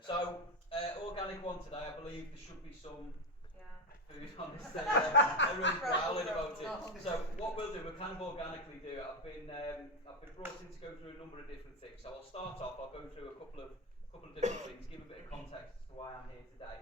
So, organic one today. I believe there should be some food on this table. Everyone's growling about it. So, what we'll do, we'll kind of organically do it. I've been brought in to go through a number of different things. So, I'll start off. I'll go through a couple of different things, give a bit of context as to why I'm here today,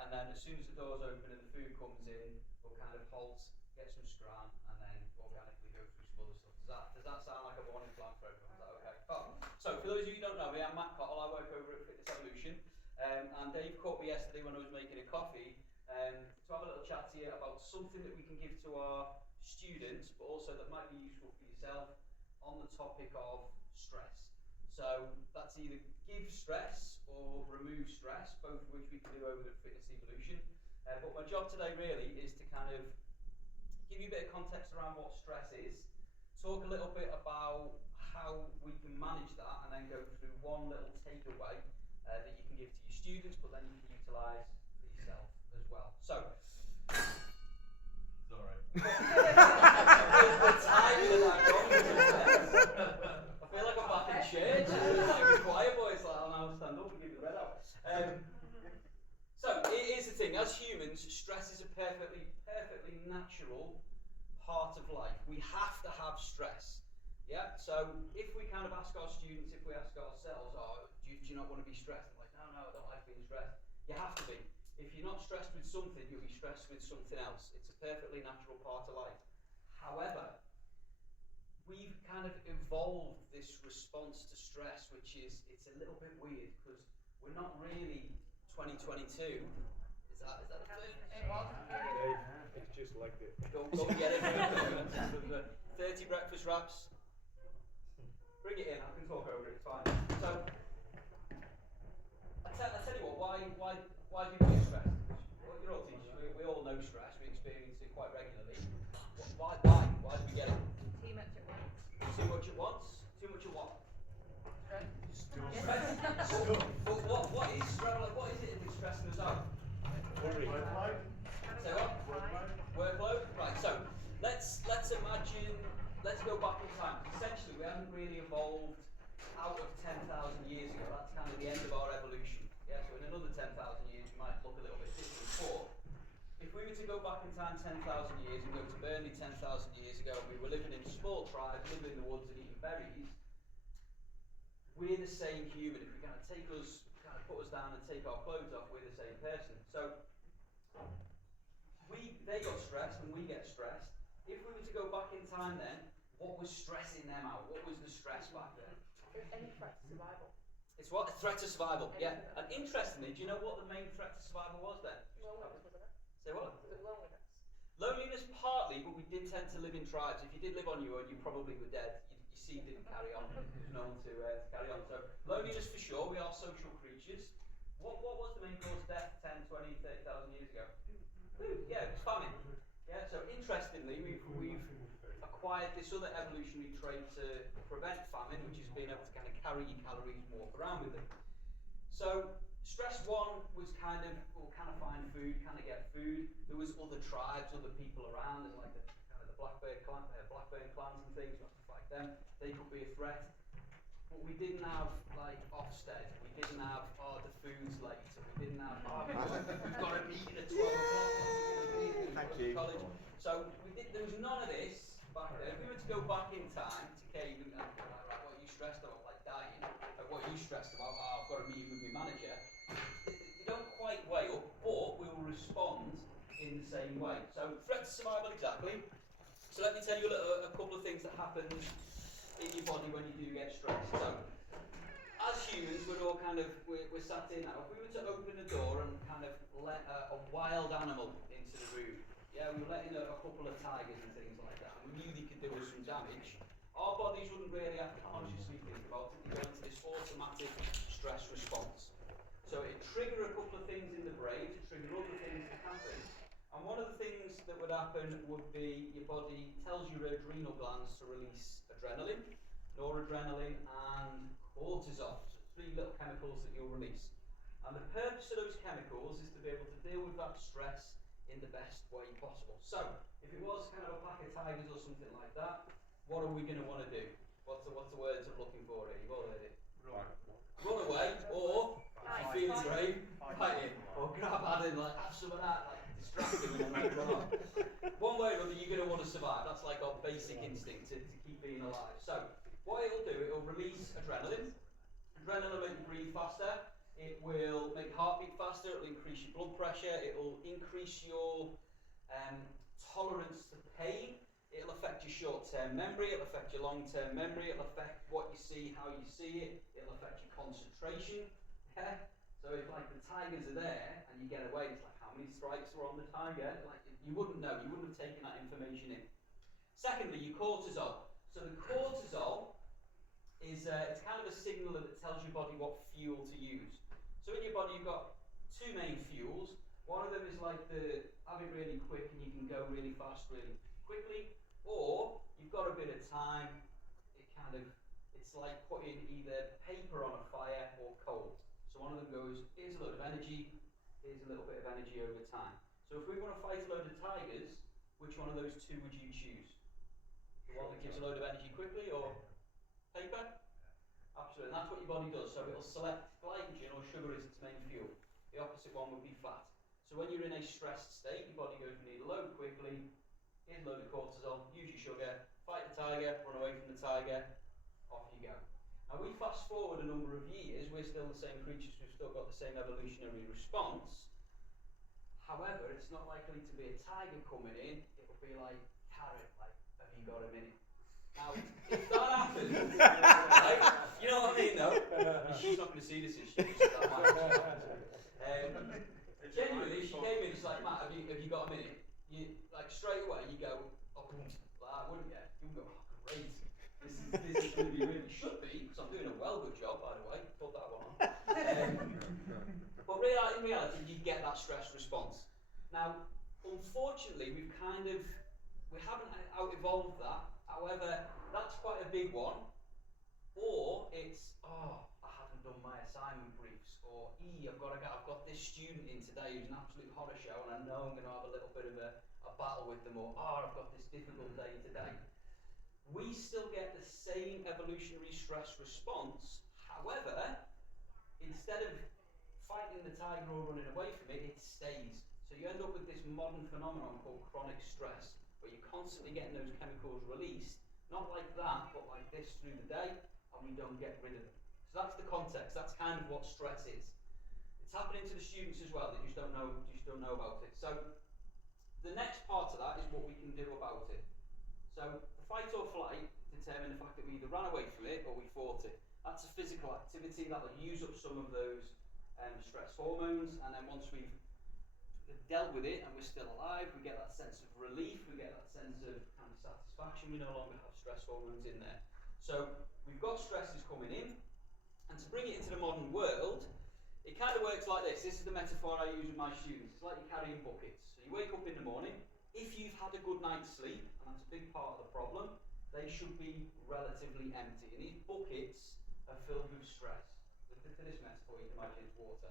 and then as soon as the doors open and the food comes in, we'll kind of halt, get some scran, and then organically go through some other stuff. Does that sound like a warning plan for everyone? Is that okay? Oh. So, for those of you who don't know me, I'm Matt Cottle. I work over at Fitness Evolution, and Dave caught me yesterday when I was making a coffee to have a little chat to you about something that we can give to our students, but also that might be useful for yourself on the topic of stress. So that's either give stress or remove stress, both of which we can do over at Fitness Evolution. But my job today really is to kind of give you a bit of context around what stress is, talk a little bit about how we can manage that, and then go through one little takeaway that you can give to your students, but then you can utilise for yourself as well. So, sorry. the timing of that I feel like I'm back in church. It's like a choir boys, like, I'll now stand up and give the red out. So, here's the thing. As humans, stress is a perfectly natural part of life. We have to have stress. Yeah, so if we kind of ask our students, if we ask ourselves, do you not want to be stressed? I'm like, no, I don't like being stressed. You have to be. If you're not stressed with something, you'll be stressed with something else. It's a perfectly natural part of life. However, we've kind of evolved this response to stress, which is, it's a little bit weird, because we're not really 2022. Is that a thing? It's just like it. Go get it. 30 breakfast wraps. Bring it in, I can talk over it, it's fine. So, I tell you what, why do we get stressed? Well, you're all teachers, we all know stress, we experience it quite regularly. Why do we get it? Too much at once. Too much at once? Too much at what? Stress. But what is stress? Like, what is it that's stressing us out? Worry. Say what? Workload? Right, so, let's imagine, let's go back in time. Essentially, we haven't really evolved out of 10,000 years ago. That's kind of the end of our evolution. Yeah, so in another 10,000 years, we might look a little bit different. But if we were to go back in time 10,000 years and go to Burnley 10,000 years ago, and we were living in small tribes, living in the woods and eating berries, we're the same human. If we kind of put us down and take our clothes off, we're the same person. So they got stressed and we get stressed. If we were to go back in time then, what was stressing them out? What was the stress back then? Any threat to survival. It's what? A threat to survival, yeah. And interestingly, do you know what the main threat to survival was then? Loneliness, wasn't it? Say what? Was it loneliness? Loneliness partly, but we did tend to live in tribes. If you did live on your own, you probably were dead. Your seed didn't carry on. There was no one to carry on. So loneliness for sure, we are social creatures. What was the main cause of death 10, 20, 30,000 years ago? Food, yeah, it was famine. Yeah, so interestingly, we've acquired this other evolutionary trait to prevent famine, which is being able to kind of carry your calories and walk around with them. So stress one was kind of find food, kind of get food. There was other tribes, other people around. There's like the Blackburn clans and things, not to fight them. They could be a threat. But we didn't have like Ofsted. We didn't have the food's late. We didn't have we've got a meeting at 12 o'clock. Thank you. College. So there was none of this back then. If we were to go back in time to Cave and like, right, what are you stressed about? Like dying. Like, what are you stressed about? I've got a meeting with my manager. They don't quite weigh up, but we will respond in the same way. So threat to survival, exactly. So let me tell you a couple of things that happen in your body when you do get stressed. So, as humans, we're sat in now. If we were to open the door and kind of let a wild animal into the room, yeah, we were letting a couple of tigers and things like that, and we knew they could do us some damage, our bodies wouldn't really have to consciously think about it. They go into this automatic stress response. So it trigger a couple of things in the brain to trigger other things to happen. And one of the things that would happen would be your body tells your adrenal glands to release adrenaline, noradrenaline, and cortisol. So 3 little chemicals that you'll release. And the purpose of those chemicals is to be able to deal with that stress in the best way possible. So, if it was kind of a pack of tigers or something like that, what are we going to want to do? What's the words I'm looking for here? You've all heard it. Right. Run away, or if you're feeling adrenaline will make you breathe faster. It will make your heartbeat faster. It will increase your blood pressure. It will increase your tolerance to pain. It'll affect your short-term memory. It'll affect your long-term memory. It'll affect what you see, how you see it. It'll affect your concentration. Yeah? So if like the tigers are there and you get away, it's like how many strikes were on the tiger? Like you wouldn't know. You wouldn't have taken that information in. Secondly, your cortisol. So the cortisol is it's kind of a signal that tells your body what fuel to use. So in your body you've got two main fuels. One of them is like the have it really quick and you can go really fast really quickly, or you've got a bit of time. It's like putting either paper on a fire or coal. So one of them goes, here's a load of energy, here's a little bit of energy over time. So if we want to fight a load of tigers, which one of those two would you choose? The one that gives a load of energy quickly, or paper? Absolutely, and that's what your body does. So it'll select glycogen or sugar as its main fuel. The opposite one would be fat. So when you're in a stressed state, your body goes, we need a load quickly, here's a load of cortisol, use your sugar, fight the tiger, run away from the tiger, off you go. Now we fast forward a number of years, we're still the same creatures, we've still got the same evolutionary response. However, it's not likely to be a tiger coming in, it'll be like, carrot, like, have you got a minute? Now, if that happens, right, you know what I mean though? She's not going to see this issue, that might genuinely, she came in, it's like, Matt, have you got a minute? You, like, straight away, you go, oh, like that, wouldn't you? You go, oh, great. This is going to be really, should be, because I'm doing a well good job, by the way. Put that one on. But in reality, you get that stress response. Now, unfortunately, we haven't out-evolved that. However, that's quite a big one. Or it's, I haven't done my assignment briefs. Or, I've got this student in today who's an absolute horror show, and I know I'm going to have a little bit of a battle with them. Or, I've got this difficult day today. We still get the same evolutionary stress response. However, instead of fighting the tiger or running away from it, it stays. So you end up with this modern phenomenon called chronic stress, where you're constantly getting those chemicals released, not like that, but like this through the day, and we don't get rid of them. So that's the context. That's kind of what stress is. It's happening to the students as well. They just don't know about it. So the next part of that is what we can do about it. So the fight or flight determine the fact that we either ran away from it or we fought it. That's a physical activity that will use up some of those stress hormones, and then once we've dealt with it and we're still alive, we get that sense of relief, we get that sense of kind of satisfaction. We no longer have stress hormones in there. So we've got stresses coming in, and to bring it into the modern world, it kind of works like this. This is the metaphor I use with my students. It's like you're carrying buckets. So you wake up in the morning. If you've had a good night's sleep, and that's a big part of the problem, they should be relatively empty. And these buckets are filled with stress. For this metaphor, you can imagine it's water.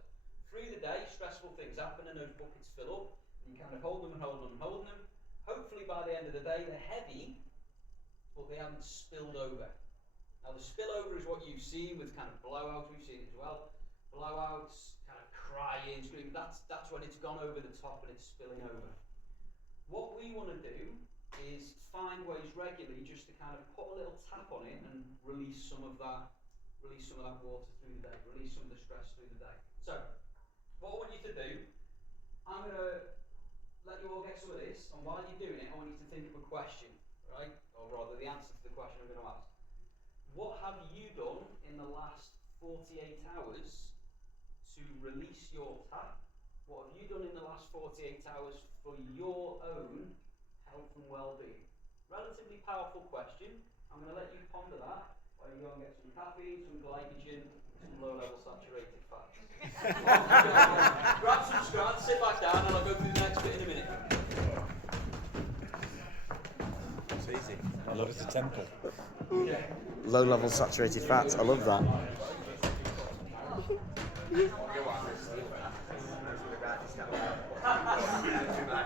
Through the day, stressful things happen, and those buckets fill up. And you kind of hold them and hold them and hold them. Hopefully by the end of the day, they're heavy, but they haven't spilled over. Now the spillover is what you've seen with kind of blowouts. We've seen it as well. Blowouts, kind of crying, screaming. That's when it's gone over the top and it's spilling over. What we want to do is find ways regularly just to kind of put a little tap on it and release some of that water through the day, release some of the stress through the day. So, what I want you to do, I'm going to let you all get some of this, and while you're doing it, I want you to think of a question, right? Or rather, the answer to the question I'm going to ask. What have you done in the last 48 hours to release your tap? What have you done in the last 48 hours for your own health and well-being? Relatively powerful question. I'm going to let you ponder that while you go and get some caffeine, some glycogen, some low-level saturated fats. Grab some strands, sit back down, and I'll go through the next bit in a minute. It's easy. I love it. It's a temple. Yeah. Low-level saturated fats. I love that.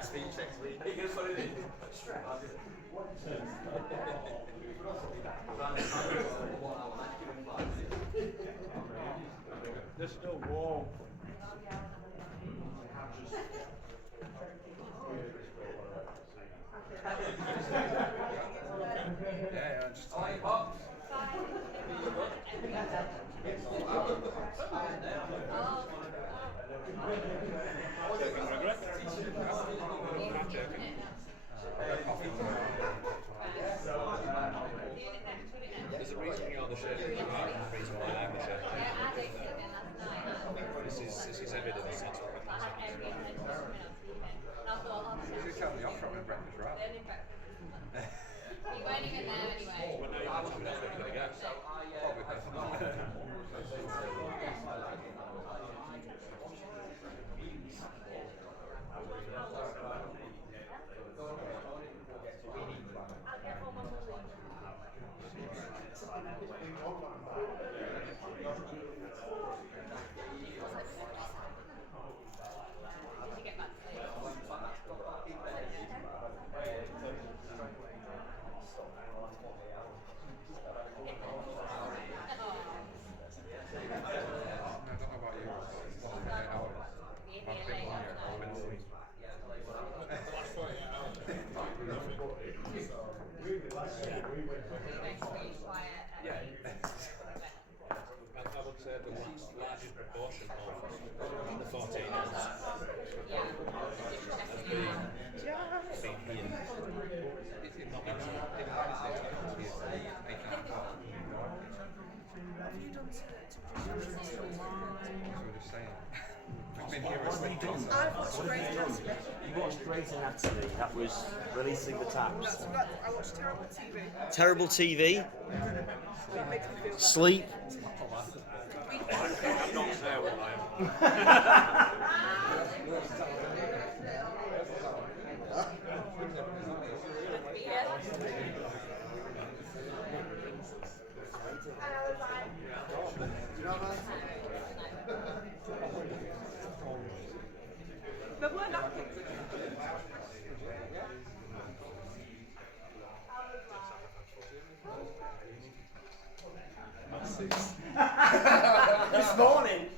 Speech next week. Are you going to put it in? There's no wall. Yeah, just Hi, Pop. There's a reason you're the shirt, there's a reason why I'm the shirt. This is evidence. That's what You tell me off from a breakfast, right? You weren't even there anyway. Well, now you're talking about it again. Did you get back to sleep? I would say the largest proportion of the 14 ounce has been here. Not What have you done? You watched Grey's Anatomy. That was releasing the taps. I watch terrible TV. Terrible TV. That makes me feel bad. Sleep. I'm not there with mine. There were napkins. This morning.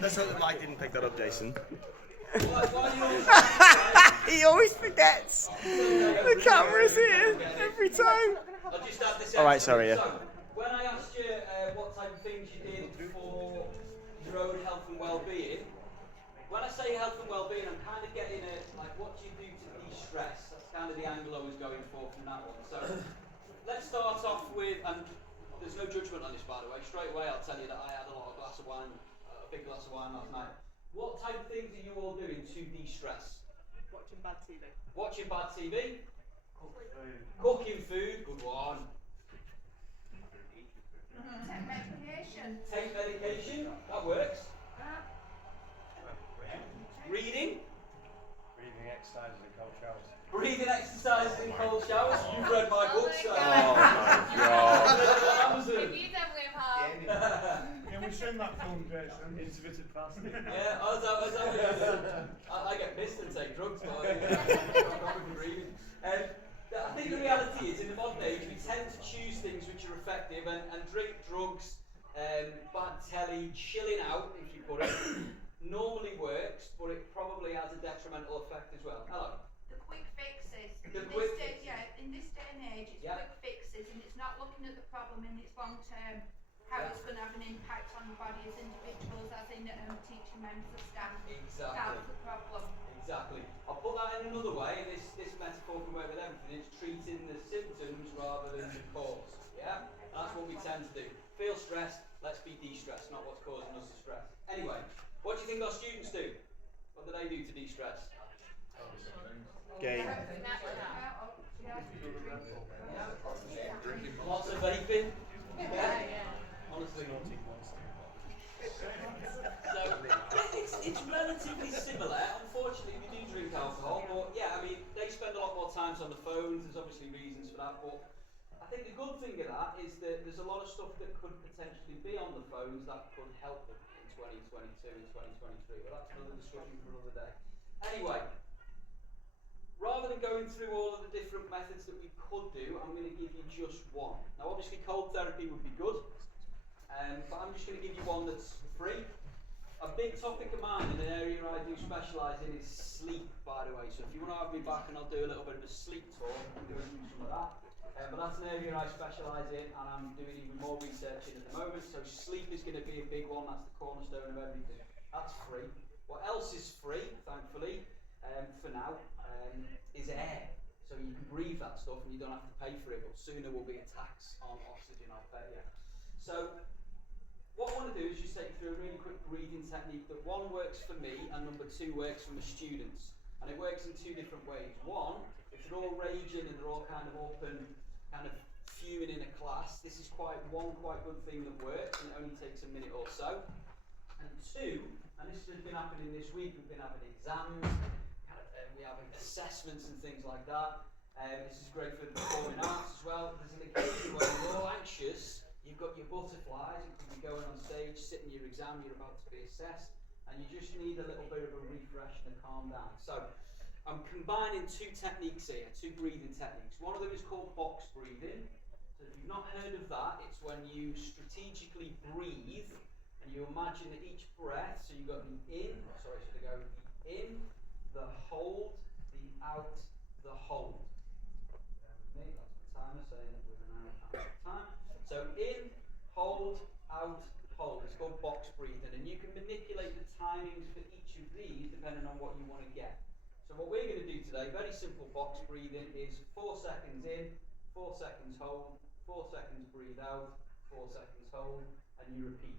Let's hope the mic didn't pick that up, Jason. He always forgets. The camera's here every time. I'll just add this. All right, sorry. Yeah. So, when I asked you what type of things you did for your own health and well-being, when I say health and well-being, I'm kind of getting at like what do you do to de-stress? That's kind of the angle I was going for from that one. So let's start off with, and there's no judgment on this, by the way. Straight away, I'll tell you that I had a glass of wine, a big glass of wine last night. What type of things are you all doing to de-stress? Watching bad TV. Watching bad TV? Cooking food, good one. Take medication. Take medication, that works. Reading? Breathing exercises in cold showers. Breathing exercises in cold showers. You've read my book, so. Oh my god. If you don't live hard. Can we send that film, Jason? Intermittent fasting. Yeah, I get pissed and take drugs, but I'm breathing. I think the reality is, in the modern age, we tend to choose things which are effective and drink drugs, bad telly, chilling out, if you put it, normally works, but it probably has a detrimental effect as well. Hello. The quick fixes. The In quick this day, in this day and age, it's Yeah. quick fixes, and it's not looking at the problem in its long term, how Yeah. it's going to have an impact on the body as individuals, as in teaching members of staff. Exactly. That's the problem. Exactly. I'll put that in another way, and this metaphor can work with everything. It's treating the symptoms rather than the cause. Yeah? That's what we tend to do. Feel stressed, let's be de-stressed, not what's causing us to stress. Anyway, what do you think our students do? What do they do to de-stress? Game. Lots of vaping. Yeah. Honestly. So it's relatively similar. Unfortunately, we do drink alcohol, but yeah, I mean, they spend a lot more time on the phones. There's obviously reasons for that, but I think the good thing of that is that there's a lot of stuff that could potentially be on the phones that could help them in 2022 and 2023. But that's another discussion for another day. Anyway, rather than going through all of the different methods that we could do, I'm going to give you just one. Now, obviously, cold therapy would be good, but I'm just going to give you one that's free. A big topic of mine in an area I do specialise in is sleep, by the way. So if you want to have me back and I'll do a little bit of a sleep talk, I'm going to do some of that. But But that's an area I specialise in, and I'm doing even more research in at the moment. So sleep is going to be a big one. That's the cornerstone of everything. That's free. What else is free, thankfully, for now, is air. So you can breathe that stuff and you don't have to pay for it, but soon there will be a tax on oxygen, I'll bet you. So what I want to do is just take you through a really quick breathing technique that one works for me and number two works for my students. And it works in two different ways. One, if they're all raging and they're all kind of up and kind of fuming in a class, this is quite good thing that works, and it only takes a minute or so. And two, and this has been happening this week, we've been having exams, we have assessments and things like that. This is great for the performing arts as well. There's an occasion where you're all anxious, you've got your butterflies, you could be going on stage, sitting your exam, you're about to be assessed, and you just need a little bit of a refresh and a calm down. So I'm combining two techniques here, two breathing techniques. One of them is called box breathing. So if you've not heard of that, it's when you strategically breathe and you imagine that each breath, so you've got the in, the in, the hold, the out, the hold. That's my timer saying that we're now out of time. So in, hold, out, hold. It's called box breathing, and you can manipulate the timings for each of these depending on what you want to get. So what we're going to do today, very simple box breathing, is 4 seconds in, 4 seconds hold, 4 seconds breathe out, 4 seconds hold, and you repeat.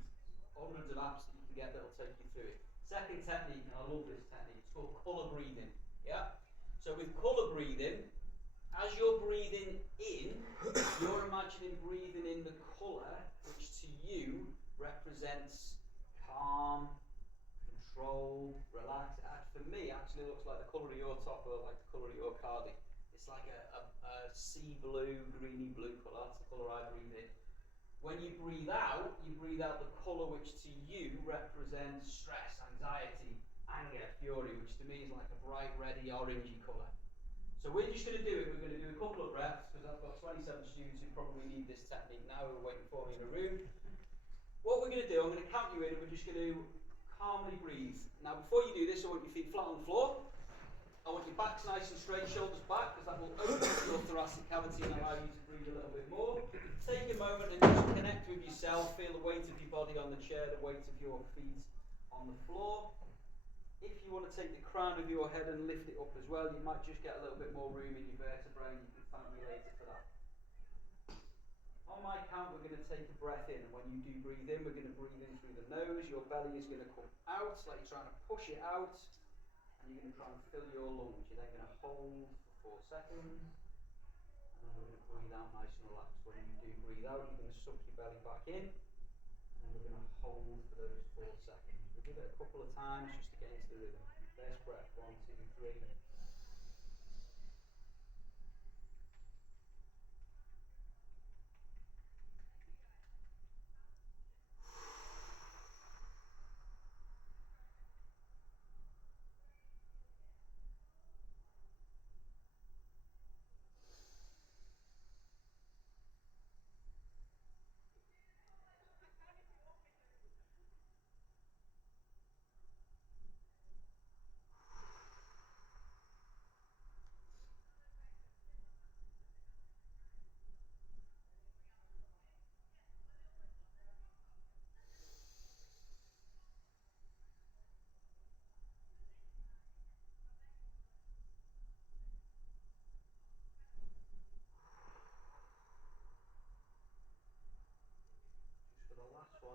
Hundreds of apps that you can get that will take you through it. Second technique, and I love this technique, it's called colour breathing. Yeah? So with colour breathing, as you're breathing in, you're imagining breathing in the colour, which to you represents calm, control, relax. For me, actually looks like the colour of your top or like the colour of your cardi. It's like a sea blue, greeny blue colour. That's the colour I breathe in. When you breathe out the colour which to you represents stress, anxiety, anger, fury, which to me is like a bright reddy orangey colour. So we're just going to do it. We're going to do a couple of breaths because I've got 27 students who probably need this technique now who are waiting for me in a room. What we're going to do, I'm going to count you in and we're just going to calmly breathe. Now before you do this, I want your feet flat on the floor. I want your backs nice and straight, shoulders back, because that will open up your thoracic cavity and allow you to breathe a little bit more. Take a moment and just connect with yourself. Feel the weight of your body on the chair, the weight of your feet on the floor. If you want to take the crown of your head and lift it up as well, you might just get a little bit more room in your vertebrae, and you can thank me later for that. On my count, we're going to take a breath in, and when you do breathe in, we're going to breathe in through the nose. Your belly is going to come out, like you're trying to push it out. You're going to try and fill your lungs. You're then going to hold for 4 seconds. And then we're going to breathe out nice and relaxed. When you do breathe out, you're going to suck your belly back in. And then we're going to hold for those 4 seconds. We'll give it a couple of times just to get into the rhythm. First breath, 1, 2, 3.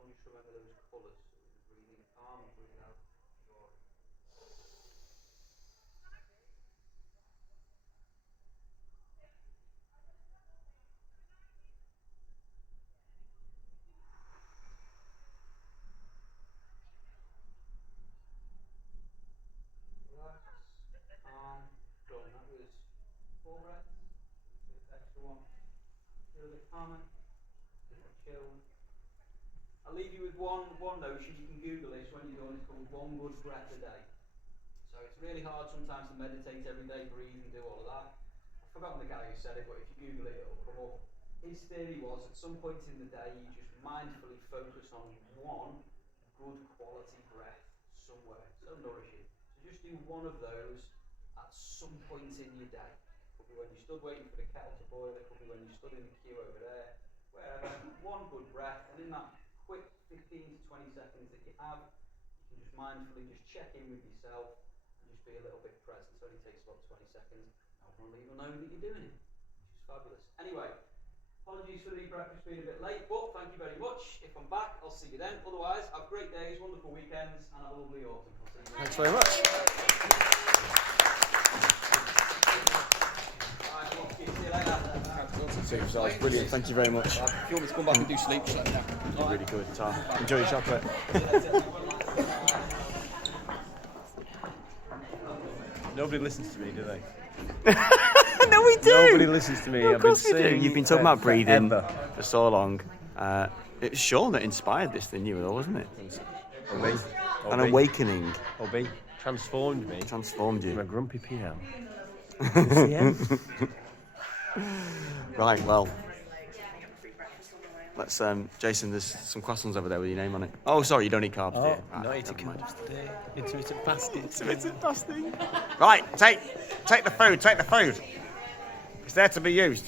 Just remember those colours. So we're breathing calm and breathe out joy. Relax, calm, done. That was 4 breaths. Extra one. Feel a bit calmer, a bit more chilled. I'll leave you with one notion. You can Google this when you're done. It's called 1 good breath a day. So it's really hard sometimes to meditate every day, breathe and do all of that. I've forgotten the guy who said it, but if you Google it, it'll come up. His theory was at some point in the day, you just mindfully focus on 1 good quality breath somewhere. So nourishing. So just do 1 of those at some point in your day. Could be be when you stood waiting for the kettle to boil, it could be when you stood in the queue over there, wherever. One good breath, and in that quick 15 to 20 seconds that you have, you can just mindfully just check in with yourself and just be a little bit present. It only takes about 20 seconds. Everyone will know that you're doing it, which is fabulous. Anyway, apologies for the breakfast being a bit late, but thank you very much. If I'm back, I'll see you then. Otherwise, have great days, wonderful weekends, and have a lovely autumn. I'll see you Thanks very much. Superstars, brilliant. Thank you very much. If you want me to come back and do sleep, just let me know. You're really good. Enjoy your chocolate. Nobody listens to me, do they? No, we do. Nobody listens to me. Of course we do. singing You've been talking about breathing forever. for so long. It was Sean that inspired this thing, you, wasn't it? Obey. An awakening Obey. Transformed me transformed from a you. grumpy PM. Right, well, let's, Jason, there's some croissants over there with your name on it. Oh, sorry, you don't eat carbs, do you? Oh, no eating never mind. carbs today. Intermittent fasting. Intermittent fasting. Right, take the food. It's there to be used.